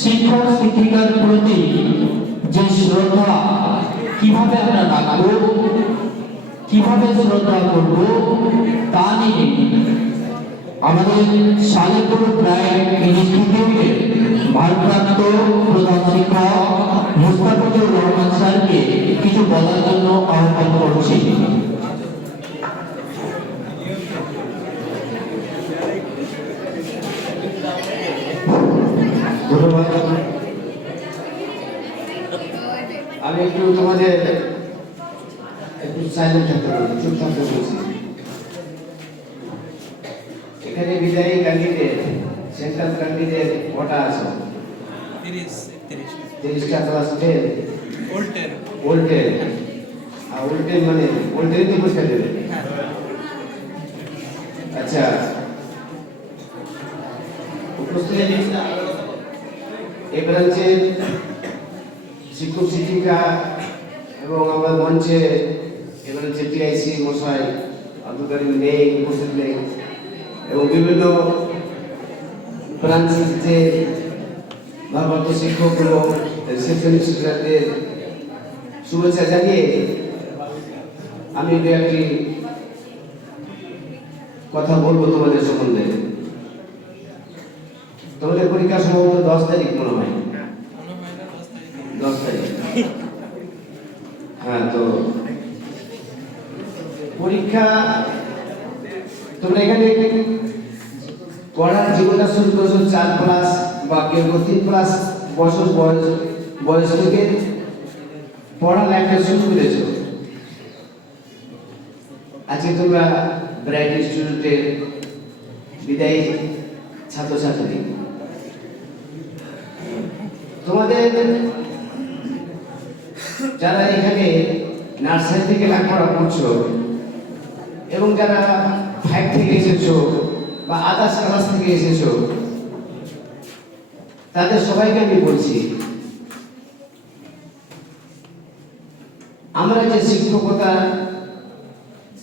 শিক্ষক শিক্ষিকার প্রতি যে শ্রদ্ধা কিভাবে আমরা রাখবো, কিভাবে শ্রদ্ধা করব তা নিয়ে আমাদের সালেপুর প্রাইভেট ইনস্টিটিউটের ভারপ্রাপ্ত প্রধান শিক্ষক মুস্তাফিজুর রহমান স্যারকে কিছু বলার জন্য আহ্বান করছি। ধন্যবাদ। আমি একটু তোমাদের একটু সাইলেন্ট থাকতে বলছি, চুপ থাকতে বলছি। এখানে বিদায়ী ক্যান্ডিডেট, সেন্ট্রাল ক্যান্ডিডেট কটা আছে? 30টা ক্লাস 10 ওল্টেন। আর ওল্টেন মানে ওল্টেন তো পরীক্ষা দেবে। আচ্ছা, উপস্থিত এই ব্রাঞ্চের শিক্ষক শিক্ষিকা এবং আমার মঞ্চে এবারে যে টিআইসি মশাই আব্দুল কারিম নেই, উপস্থিত নেই, এবং বিভিন্ন ব্রাঞ্চের যে ভারপ্রাপ্ত শিক্ষক এবং রিসেপশনিস্টদের শুভেচ্ছা জানিয়ে আমি দু একটি কথা বলবো তোমাদের সম্বন্ধে। তোমাদের পরীক্ষা সম্ভবত 10 তারিখ মনে হয়, 10 তারিখ। হ্যাঁ, তো পরীক্ষা তোমরা এখানে পড়ার জীবনটা শুরু করেছো 4+ বা কেউ 3+ বছর বয়স থেকে পড়া লাইফটা শুরু করেছো। আজকে তোমরা ব্রাইট স্টুডেন্টের বিদায়ী ছাত্রছাত্রী। তোমাদের যারা এখানে নার্সারি থেকে লেখাপড়া করছো এবং যারা 5 থেকে এসেছো বা আদার্স ক্লাস থেকে এসেছো, তাদের সবাইকে আমি বলছি, আমরা যে শিক্ষকতা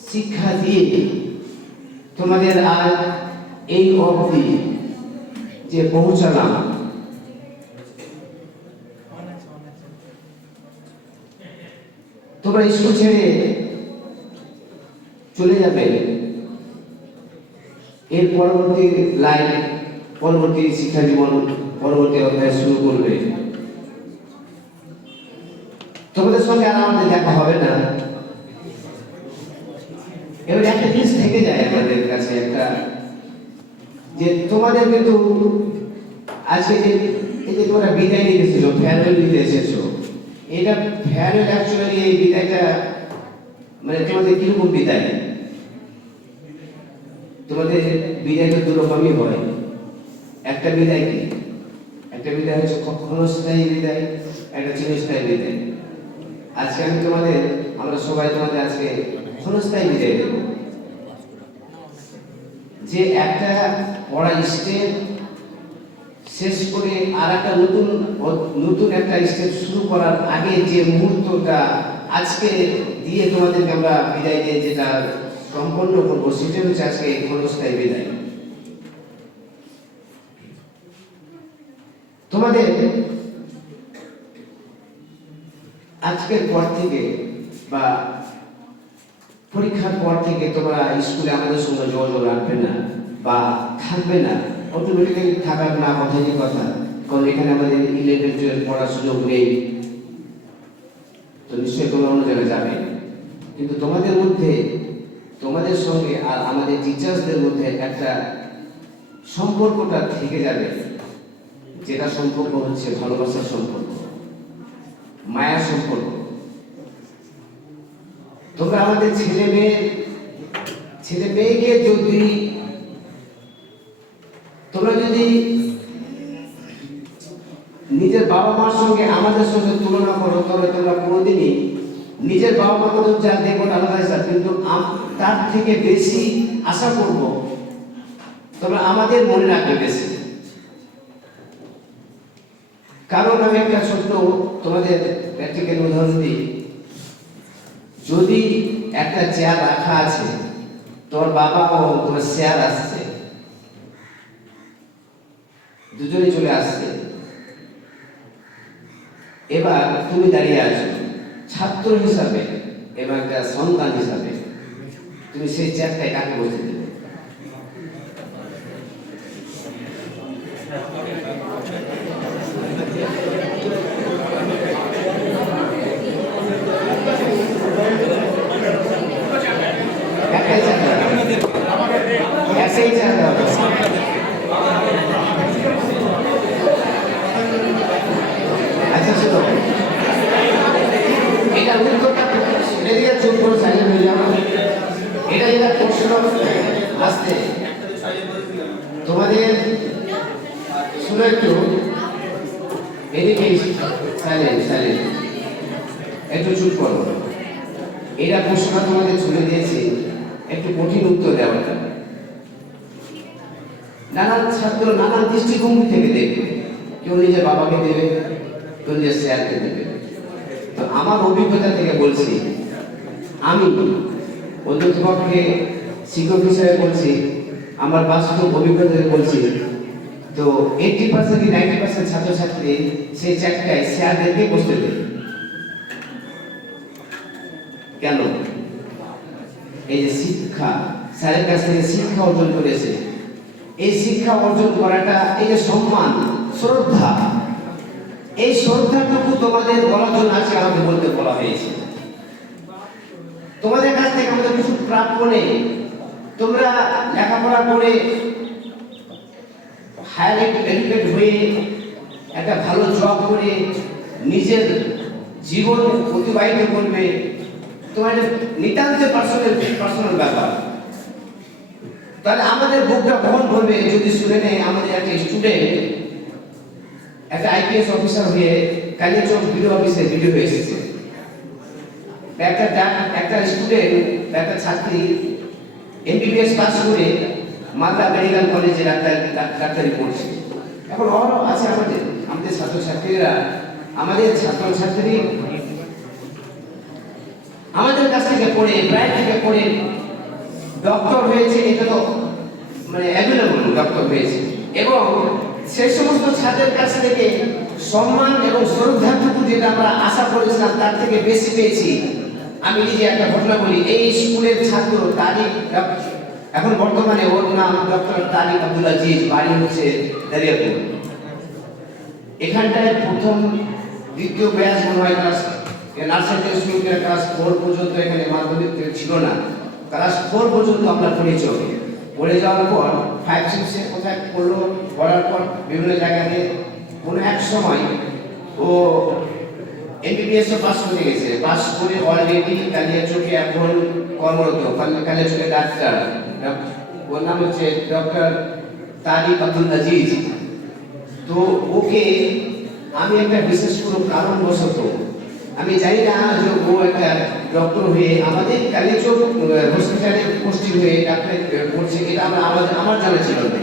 শিক্ষা দিয়ে তোমাদের আজ এই অবধি যে পৌঁছালাম, তোমরা স্কুল ছেড়ে চলে যাবে, এর পরবর্তী লাইফ, পরবর্তী শিক্ষা জীবন, পরবর্তী অধ্যায় শুরু করবে। তোমাদের সঙ্গে আর আমাদের দেখা হবে না। এবার একটা জিনিস থেকে যায় আমাদের কাছে, একটা যে তোমাদের কিন্তু আজকে যে এই যে তোমরা বিদায় নিতে এসেছো, ফেয়ারওয়েল দিতে এসেছো, এটা ফেয়ারওয়েল অ্যাকচুয়ালি এই বিদায়টা মানে তোমাদের কিরকম বিদায়? তোমাদের বিদায়টা দু রকমই হয়। একটা বিদায় কি? একটা বিদায় হচ্ছে ক্ষণস্থায়ী বিদায়, একটা চিরস্থায়ী বিদায়। আজকে আমরা সবাই তোমাদের আজকে ক্ষণস্থায়ী বিদায় দেব। যে একটা পড়া স্টেপ শেষ করে আর একটা নতুন একটা স্টেপ শুরু করার আগে যে মুহূর্তটা আজকে দিয়ে তোমাদেরকে আমরা বিদায় দিয়ে যেটা সম্পন্ন করবো, সেটা হচ্ছে আজকে ক্ষণস্থায়ী বিদায়। তোমাদের আজকের পর থেকে বা পরীক্ষার পর থেকে তোমরা স্কুলে আমাদের সঙ্গে যোগাযোগ রাখবে না বা থাকবে না, অটোমেটিক্যালি থাকার না কথাই কথা, কারণ এখানে আমাদের 11-12 পড়ার সুযোগ নেই, তো নিশ্চয়ই তোমরা অন্য জায়গায় যাবে। কিন্তু তোমাদের মধ্যে, তোমাদের সঙ্গে আর আমাদের টিচার্সদের মধ্যে একটা সম্পর্কটা থেকে যাবে, যেটা সম্পর্ক হচ্ছে ভালোবাসার সম্পর্ক, মায়ার সম্পর্ক। তোমরা আমাদের ছেলে মেয়েকে যদি তোমরা যদি নিজের বাবা মার সঙ্গে আমাদের সঙ্গে তুলনা করো, তবে তোমরা কোনোদিনই নিজের বাবা মা মতো যা দেখো আলাদা হিসাব, কিন্তু তার থেকে বেশি আশা করব তোমরা আমাদের মনে রাখবে বেশি। কারণ আমি একটা ছোট্ট তোমাদের প্র্যাকটিক্যাল উদাহরণ দিই। যদি একটা চেয়ার রাখা আছে, তোমার বাবা ও তোমার চেয়ার আসছে, দুজনে চলে আসছে, এবার তুমি দাঁড়িয়ে আছো ছাত্র হিসাবে এবং একটা সন্তান হিসাবে, তুমি সেই চেয়ারটায় কাকে বসে দেবে? একটাই চেয়ার দেওয়া হবে। একটাই চেয়ার দেওয়া হবে। আচ্ছা শুনো, এটা উত্তরটা এদিকে চুপ করে সাইলেন্ট হয়ে যাবো। এটা যেটা প্রশ্ন আসতে তোমাদের শুনো একটু, এদিকে সাইলেন্ট সাইলেন্ট, একটু চুপ করো। এটা প্রশ্নটা তোমাদের ছুড়ে দিয়েছি, একটু কঠিন উত্তর দেওয়াটা। নানান ছাত্র নানান দৃষ্টিভঙ্গি থেকে দেখবে, কেউ নিজের বাবাকে দেবে, কেউ নিজের স্যারকে দেবে। তো আমার অভিজ্ঞতা থেকে বলছি, আমি অন্ততপক্ষে শিক্ষক হিসেবে বলছি, আমার বাস্তব অভিজ্ঞতা থেকে বলছি, তো 80% কি 90% ছাত্রছাত্রী সেই চারটায় স্যারদেরকে বসতে দেবে। কেন? এই যে শিক্ষা, স্যারের কাছ থেকে শিক্ষা অর্জন করেছে, এই শিক্ষা অর্জন করাটা, এই যে সম্মান, শ্রদ্ধা, এই শ্রদ্ধাটুকু তোমাদের বলার জন্য আজকে আমাকে বলতে বলা হয়েছে। তোমাদের কাছ থেকে আমাদের কিছু প্রাপ্য নেই। তোমরা লেখাপড়া করে হায়ার এডুকেট হয়ে একটা ভালো জব করে নিজের জীবন অতিবাহিত করবে, তোমার নিতান্ত পার্সোনাল ব্যাপার। তাহলে আমাদের বুকটা কখন ভরবে যদি শুনে নেই আমাদের একটা স্টুডেন্ট একটা আইপিএস অফিসার হয়ে কালিয়াচক বিডিও অফিসে ভিডিও হয়ে এসেছে, একটা স্টুডেন্ট, একটা ছাত্রী এমবিবিএস পাস করে মালদা মেডিকেল কলেজে ডাক্তারি পড়ছে। এখন অহরহ আছে আমাদের ছাত্রছাত্রীরা, আমাদের ছাত্রছাত্রী আমাদের কাছ থেকে পড়ে, প্রায় থেকে পড়ে ডক্টর হয়েছে। এটা তো মানে অ্যাভেলেবল ডক্টর হয়েছে, এবং সেই সমস্ত ছাত্রের কাছ থেকে সম্মান এবং শ্রদ্ধাটুকু যেটা আমরা আশা করেছিলাম তার থেকে বেশি পেয়েছি। আমি নিজে একটা ঘটনা বলি, এই স্কুলের ছাত্র তারিক, এখন বর্তমানে ওর নাম ডক্টর তারিক আব্দুল আজিজ, বাড়ি হচ্ছে দারিয়াপুর। এখানটায় প্রথম দ্বিতীয় ব্যাচ মনে হয় ক্লাস নার্সারি স্কুল ক্লাস 4 পর্যন্ত এখানে মাধ্যমিক ছিল না, ক্লাস 4 পর্যন্ত আমরা পড়েছি। পড়ে যাওয়ার পর 5-6 কোথায় পড়লো, পড়ার পর বিভিন্ন জায়গাতে কোনো এক সময় ও এমবিবিএস পাস করে গেছে, পাস করে অলরেডি কালিয়াচকে এখন কর্মরত, কালিয়াচকে ডাক্তার। ওর নাম হচ্ছে ডক্টর তারিক আব্দুল আজিজ। তো ওকে আমি একটা বিশেষ কোনো কারণবশত, আমি জানি না যে ও একটা ডক্টর হয়ে আমাদের কালিয়াচক হসপিটালে পোস্টিং হয়ে ডাক্তার পড়ছে, এটা আমার জানা ছিল না।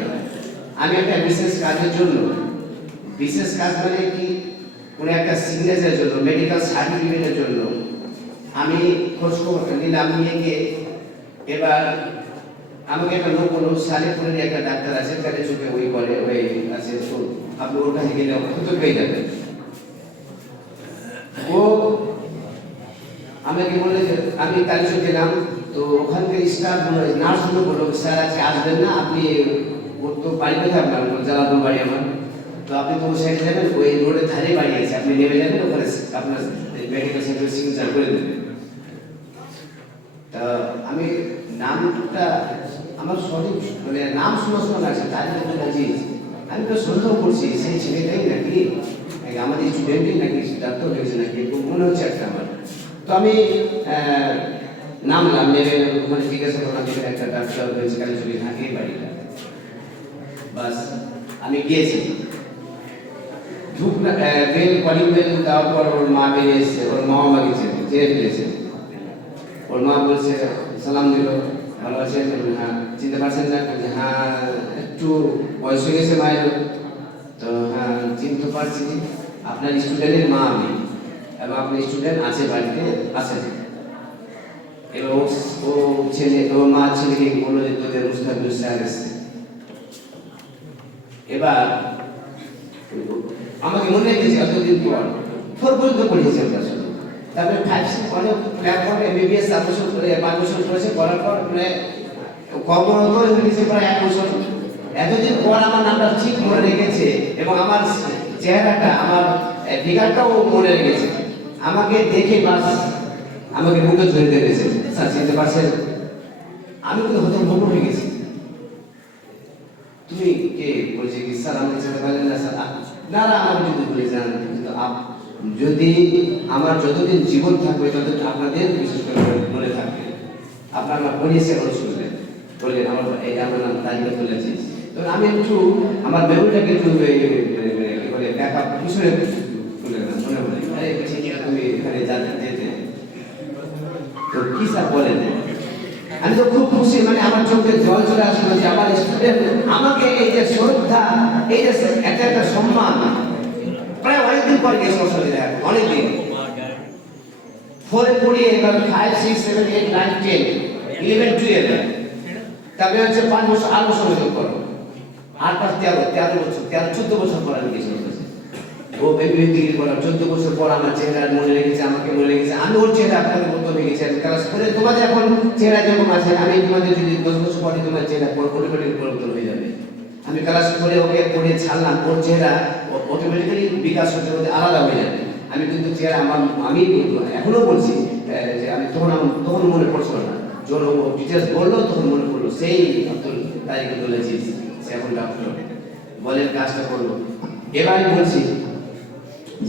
আমি একটা বিশেষ কাজের জন্য, বিশেষ কাজ মানে কি, কোনো একটা সিগনেচারের জন্য, মেডিকেল সার্টিফিকেটের জন্য আমি খোঁজ খবর নিলাম, নিয়ে গিয়ে এবার আমাকে একটা লোক বলল সালেপুরের একটা ডাক্তার আছে কালিয়াচকে, ওই বলে ওই আছে, তো আপনি ওর কাছে গেলে হয়তো পেয়ে যাবেন। ও আমাকে বললে যে আমি কালিয়াচক গেলাম, তো ওখানকার স্টাফ নার্সগুলো বললো স্যার আজকে আসবেন না, আপনি, ওর তো বাড়ি কোথায় আপনার, জালালপুর বাড়ি আমার, তো আপনি তো ওই সাইডে যাবেন, ওই রোডের ধারে বাড়ি আছে, আপনি নেমে যাবেন, ওখানে আপনার মেডিকেল সেন্টারে সিগনেচার করে দেবেন। তা আমি নামটা আমার সঠিক মানে নাম শোনা লাগছে, তারিক আব্দুল আজিজ। আমি তো সন্দেহ করছি সেই ছেলেটাই নাকি আমাদের স্টুডেন্টই নাকি ডাক্তার হয়েছে নাকি, মনে হচ্ছে একটা আমার। তো আমি নামলাম, নেমে ওখানে জিজ্ঞাসা করলাম যেখানে একটা ডাক্তার হয়েছে কালিয়াচকে, থাকে বাড়িটা। বাস আমি গিয়েছি, বেল কলিং বেল দেওয়ার পর ওর মা বেরিয়ে এসছে, ওর মা আমাকে চেয়ে ফেলেছে। ওর মা বলছে, সালাম দিল, ভালো আছেন? হ্যাঁ। চিনতে পারছেন না? হ্যাঁ একটু বয়স হয়ে গেছে মায়ের। তো হ্যাঁ চিনতে পারছি, আপনার স্টুডেন্টের মা আমি, এবং আপনার স্টুডেন্ট আছে বাড়িতে আছেন। এবার ও ছেলে, ওর মা ছেলেকে বললো যে তোদের মুস্তাফিজুর স্যার এসছে। এবার আমাকে মনে রেখেছে এতদিন পর, 4 পর্যন্ত পড়িয়েছি আমরা শুধু। তারপরে 5 6 পরে প্ল্যাটফর্ম এমবিবিএস 4 বছর করে 5 বছর করেছে, করার পর মানে কর্মরত হয়ে গেছে প্রায় 1 বছর। এতদিন পর আমার নামটা ঠিক মনে রেখেছে এবং আমার চেহারাটা আমার ফিগারটাও মনে রেখেছে। আমাকে দেখে বাস আমাকে বুকে ধরে দিয়েছে, স্যার চিনতে পারছেন? আমি কিন্তু হতভম্ব হয়ে গেছি। তুমি কে? বলছে কি স্যার আমি চিনতে পারলেন না স্যার? না না আমাকে যদি বলে যান, যদি আমার যতদিন জীবন থাকবে ততদিন আপনাদের বিশেষ করে মনে থাকবে। আপনারা পড়িয়েছে এখন শুনবেন, বললেন আমার এই আমার নাম তালিকা তুলেছি। তো আমি একটু আমার মেমোরিটাকে একটু কি বলে ব্যাকআপ পিছনে তুলে মনে হলে আরে তুমি এখানে যেতে তো কি স্যার বলেন। আমি তো খুব খুশি, মানে আমার চোখে জল চলে আসলো যে আমার স্টুডেন্ট আমাকে এই যে শ্রদ্ধা, এই যে একটা সম্মান প্রায় অনেকদিন পর গেছে ওর সাথে দেখা, অনেকদিন 4 এ পড়িয়ে এবার 5 6 7 8 9 10 11 12 তারপরে হচ্ছে 5 বছর 8 বছর হয়ে করো 8 5 13 বছর 14 বছর পর আমি গেছি। ও বিবিএ ডিগ্রি করার 14 বছর পর আমার চেহারা মনে রেখেছে, আমাকে মনে রেখেছে। আমি ওর চেহারা আপনাদের মতো হয়ে গেছি। আমি ক্লাস করে তোমাদের এখন চেহারা যেরকম আছে, আমি তোমাদের যদি 10 বছর পরে তোমার চেহারা পরিবর্তন হয়ে যাবে। আমি ক্লাস করে ওকে পড়ে ছাড়লাম, ওর চেহারা অটোমেটিক্যালি বিকাশ হতে হতে আলাদা হয়ে যাবে। আমি কিন্তু চেহারা আমি এখনো বলছি যে আমি তখন মনে পড়ছিল না, যখন ও ডিটেলস বললো তখন মনে পড়লো সেই আব্দুল তারিকে বলেছি সে এখন ডক্টর বলেন কাজটা করলো। এবার আমি বলছি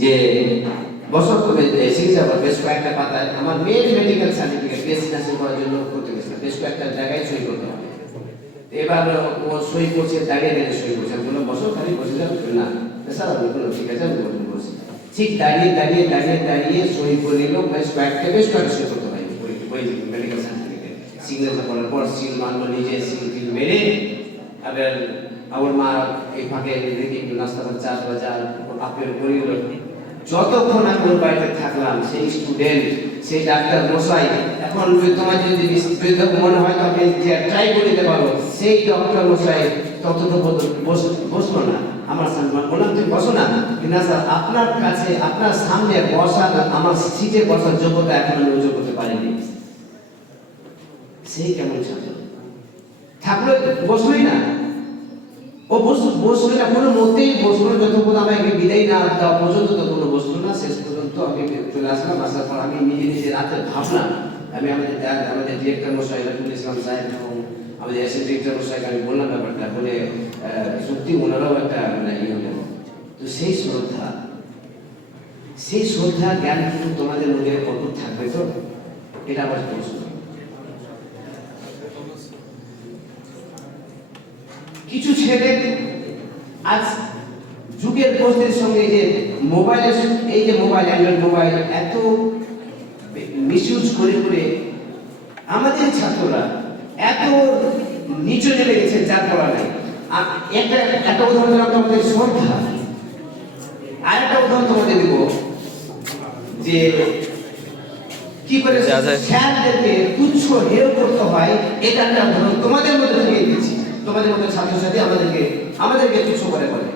যে বছর চিকিৎসা বেশ কয়েকটা পাতায় আমার main medical certificate BSc nursing করার জন্য করতে গেছিলাম, বেশ কয়েকটা জায়গায় সই করতে হবে। এবার ও সই করছে, দাঁড়িয়ে দাঁড়িয়ে সই করছে। আমি বললাম বছর খালি বসে যাবে না স্যার, আমি বললাম ঠিক আছে আমি বলছি। ঠিক দাঁড়িয়ে সই করে নিল। বেশ কয়েকটা সই করতে হয় ওই মেডিকেল সার্টিফিকেট। সিগনেচার করার পর সিল মারলো, নিজে সিল মেরে আবার আমার মা এই ফাঁকে দেখি একটু নাস্তা বা চা বাজার আপেল করে গেল। যতক্ষণ আমি ওর বাড়িতে থাকলাম সেই স্টুডেন্ট, সেই ডাক্তার মশাই, এখন তোমার যদি মনে হয় তবে যে ট্রাই করে দিতে পারো, সেই ডক্টর মশাই ততটুকু বসলো না আমার সামনে। বললাম তুমি বসো না, না স্যার আপনার কাছে আপনার সামনে বসার আমার সিটে বসার যোগ্যতা এখন আমি অর্জন করতে পারিনি। সেই কেমন ছাত্র থাকলো, বসলোই না। ও বসলো না, কোনো মতেই বসলো না। যতক্ষণ আমাকে বিদায় না দেওয়া পর্যন্ত ততক্ষণ বসলো না। শেষ পর্যন্ত আমি চলে আসলাম। আসার পর আমি নিজে রাতে ভাবলাম, আমি আমাদের ডিরেক্টর মশাই রাজুল ইসলাম সাহেব এবং আমাদের অ্যাসিস্ট্যান্ট ডিরেক্টর মশাইকে আমি বললাম ব্যাপারটা, বলে সত্যি ওনারাও একটা মানে তো সেই শ্রদ্ধা জ্ঞান কিন্তু তোমাদের মধ্যে অটুট থাকবে তো, এটা আমার প্রশ্ন। কিছু ছেলে আজ যুগের পরিস্থিতির সঙ্গে যে মোবাইলের এই যে মোবাইল অ্যান্ড্রয়েড মোবাইল এত মিসইউজ করে আমাদের ছাত্ররা এত নিচে নেমে গেছে, যার করা নাই। একটা উদাহরণ দিলাম তোমাদের শ্রদ্ধা, আর একটা উদাহরণ তোমাদের দিব যে কি করে স্যারদেরকে তুচ্ছ হেয় করতে হয়। এটা একটা উদাহরণ তোমাদের মধ্যে থেকে দিচ্ছি। তোমাদের মধ্যে ছাত্রছাত্রী আমাদেরকে তুচ্ছ করে বলে,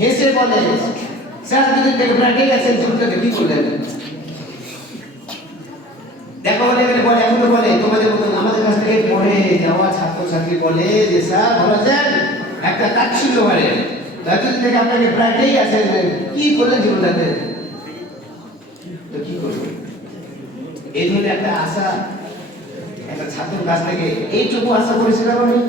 হেসে বলে স্যার যদি থেকে ব্র্যান্ডিং আছেন জীবনটাকে কি করলেন দেখো বলে বলে এখন তো বলে তোমাদের মতন আমাদের কাছ থেকে পড়ে যাওয়া ছাত্রছাত্রী বলে যে স্যার ভালো আছেন, একটা তাচ্ছিল্য বলে তাদের থেকে আপনাকে ব্র্যান্ডিং আছেন কি করলেন জীবনটাতে, তো কি করবেন? এই ধরনের একটা আশা একটা ছাত্রের কাছ থেকে এইটুকু আশা করেছিলাম আমি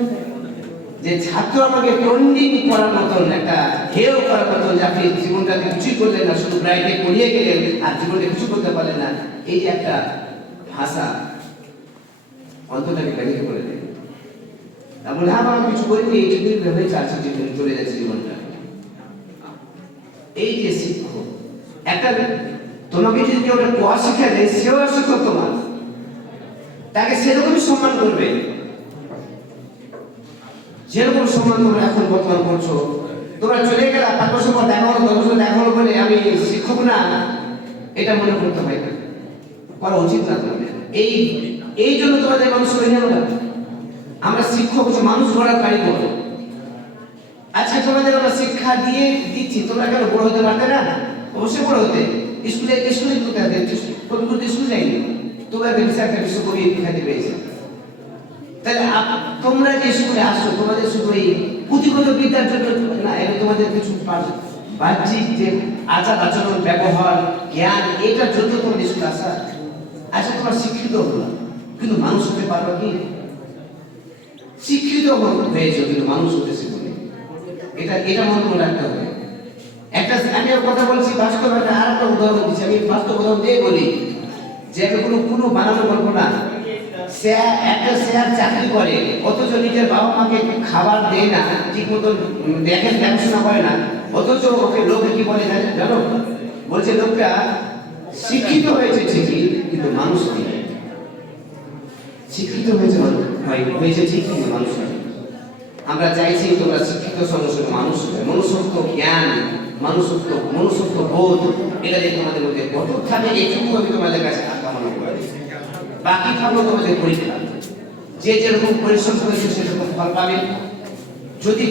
যে ছাত্র আমাকে টন্ডিং করার মতন একটা হেয় করার মতন যে আপনি জীবনটাকে কিছুই করলেন না, শুধু ব্রাইটে পড়িয়ে গেলেন আর জীবনটা কিছু করতে পারলেন না, এই যে একটা ভাষা অন্তটাকে ব্যাঘাত করে দেয়। তারপরে আমার কিছু করিনি, এইটুকুই ভেবে চাচ্ছি জীবন চলে যাচ্ছে জীবনটা। এই যে শিক্ষক একটা তোমাকে যদি কেউ ক শিক্ষা দেয় সেও শিক্ষক তোমার, তাকে সেরকমই সম্মান করবে যেরকম সম্মান তোমরা এখন বর্তমান করছো। তোমরা চলে গেলে 5 বছর পর দেখা হলো 10 বছর দেখা হলো বলে আমি শিক্ষক না, এটা মনে করতে হয় না, করা উচিত না তোমাদের। এই জন্য তোমাদের মানুষ হয়ে যাবে না। আমরা শিক্ষক হচ্ছে মানুষ গড়ার কারিগর। আজকে তোমাদের আমরা শিক্ষা দিচ্ছি, তোমরা কেন বড় হতে পারবে না? অবশ্যই বড় হতে স্কুলে করতে হবে, কবি করতে স্কুলে যায়নি, তবু একটা বিশ্বকবি খ্যাতি পেয়েছে। তাহলে তোমরা যে স্কুলে আসছো, তোমাদের শুধু এই পুঁথিগত বিদ্যার জন্য না, এটা তোমাদের কিছু বাহ্যিক যে আচার আচরণ, ব্যবহার, জ্ঞান, এটার জন্য তোমাদের স্কুলে আসা। আচ্ছা, তোমরা শিক্ষিত হলো, কিন্তু মানুষ হতে পারবে কি? শিক্ষিত হয়েছে কিন্তু মানুষ হতে শিখবে, এটা মনে রাখতে হবে। আমি কথা বলছি বাস্তব, আর একটা উদাহরণ দিচ্ছি, আমি বাস্তব উদাহরণ দিয়ে বলি যে কোনো বানানো গল্প না। একটা শেয়ার চাকরি করে, অথচ নিজের বাবা মাকে খাবার দেয় না, ঠিক মতো দেখাশোনা করে না, অথচ ওকে লোকে কি বলে জানো? বলছে লোকটা শিক্ষিত হয়েছে ঠিকই, কিন্তু মানুষ নেই। শিক্ষিত হয়েছে ঠিক, কিন্তু মানুষ নেই। আমরা চাইছি তোমরা শিক্ষিত সঙ্গে মানুষ হবে, মনুষ্যত্ব জ্ঞান, মনুষ্যত্ব বোধ, এটা যে তোমাদের মধ্যে কঠোর থাকে, এইটুকু আমি তোমাদের কাছে কামনা করি। বাকি থাকলো তোমাদের পরীক্ষা, যে যেরকম পরিশ্রম করেছে সেরকম ফল পাবে। যদি